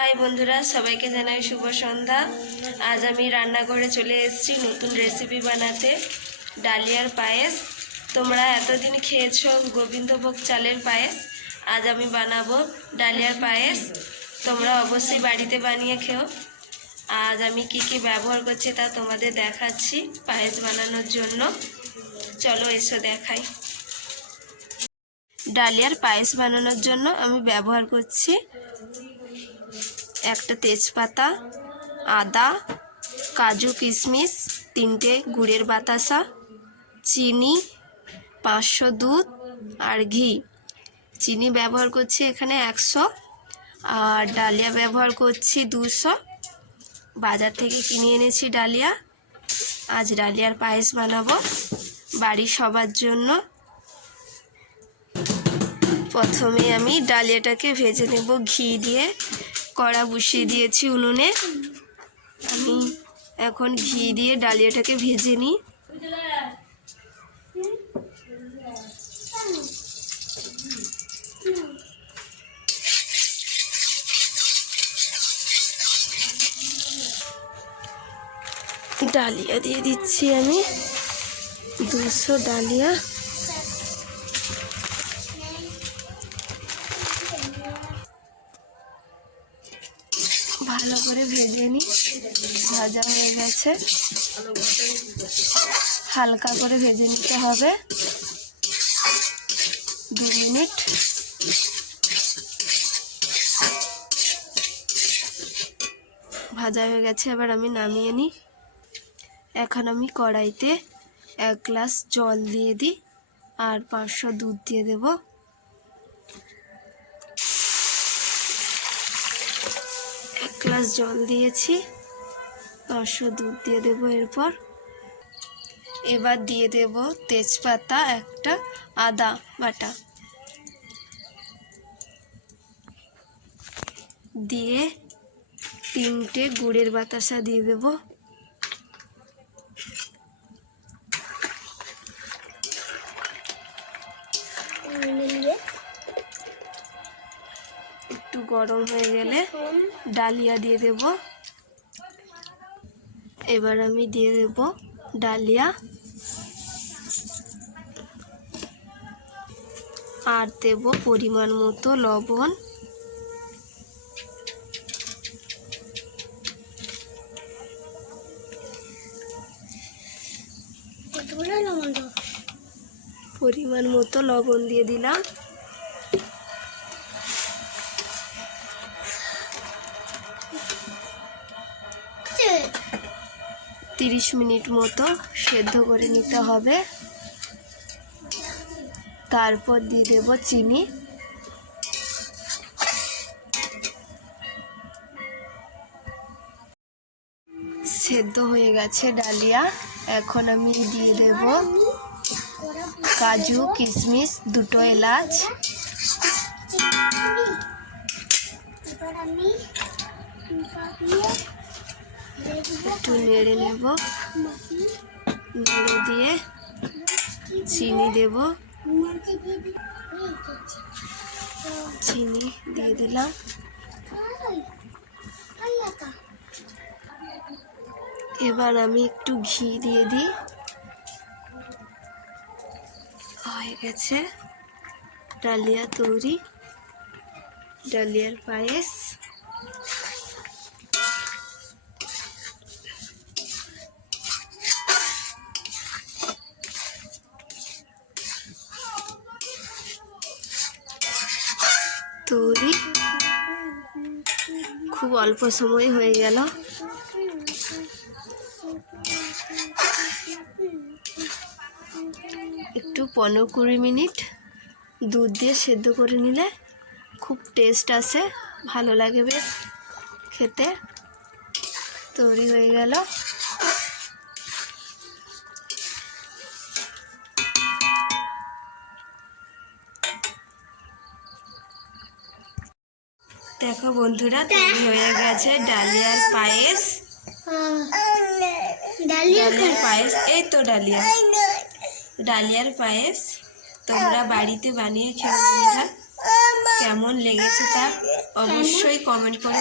High বন্ধুরা, সবাইকে জানাই শুভ সন্ধ্যা। আজ আমি রান্নাঘরে চলে এসেছি নতুন রেসিপি বানাতে, ডালিয়ার পায়েস। তোমরা এতদিন খেয়েছো গোবিন্দভোগ চালের পায়েস, আজ আমি বানাবো ডালিয়ার পায়েস। তোমরা অবশ্যই বাড়িতে বানিয়ে খেও। আজ আমি কি কি ব্যবহার করছি তা তোমাদের দেখাচ্ছি পায়েস বানানোর জন্য। চলো এসো দেখাই। ডালিয়ার পায়েস বানানোর জন্য আমি ব্যবহার করছি একটা তেজপাতা, আদা, কাজু কিশমিশ, তিনটে গুড়ের বাতাসা, চিনি, পাঁচশো দুধ আর ঘি। চিনি ব্যবহার করছি এখানে একশো আর ডালিয়া ব্যবহার করছি দুশো। বাজার থেকে কিনে এনেছি ডালিয়া। আজ ডালিয়ার পায়েস বানাবো বাড়ির সবার জন্য। প্রথমে আমি ডালিয়াটাকে ভেজে নেব ঘি দিয়ে। কড়া বসিয়ে দিয়েছি উনুনে। আমি এখন ঘি দিয়ে ডালিয়াটাকে ভেজে নিই। ডালিয়া দিয়ে দিচ্ছি আমি। দুশো ডালিয়া। ভালো করে ভেজে নিই। ভাজা হয়ে গেছে। হালকা করে ভেজে নিতে হবে। দু মিনিট। ভাজা হয়ে গেছে, এবার আমি নামিয়ে নিই। এখন আমি কড়াইতে এক গ্লাস জল দিয়ে দিই, আর পাঁচশো দুধ দিয়ে দেবো। গ্লাস জল দিয়েছি। রস দুধ দিয়ে দেবো এরপর। এবার দিয়ে দেব তেজপাতা, একটা আদা বাটা। দিয়ে তিনটে গুড়ের বাতাসা দিয়ে দেব। গরম হয়ে গেলে ডালিয়া দিয়ে দেব। এবার আমি দিয়ে দেব ডালিয়া। আর দেব পরিমাণ মতো লবণ। পরিমাণ মতো লবণ দিয়ে দিলাম। তিরিশ মিনিট মতো সেদ্ধ করে নিতে হবে। তারপর দিয়ে দেব চিনি। সেদ্ধ হয়ে গেছে ডালিয়া। এখন আমি দিয়ে দেব কাজু, কিশমিশ, দুটো এলাচ। একটু নেড়ে নেব। নেড়ে দিয়ে চিনি দেব। চিনি দিয়ে দিলাম। এবার আমি একটু ঘি দিয়ে দিই। হয়ে গেছে। ডালিয়া তৈরি। ডালিয়ার পায়েস। তৈরি। খুব অল্প সময় হয়ে গেল। একটু পনেরো কুড়ি মিনিট দুধ দিয়ে সেদ্ধ করে নিলে খুব টেস্ট আসে, ভালো লাগে বেশ খেতে। তৈরি হয়ে গেল। দেখো বন্ধুরা তৈরি হয়ে গেছে ডালিয়ার পায়েস। ডালিয়ার পায়েস এই তো ডালিয়া। ডালিয়ার পায়েস তোমরা বাড়িতে বানিয়ে খেয়ে বন্ধুরা কেমন লেগেছে তা অবশ্যই কমেন্ট করে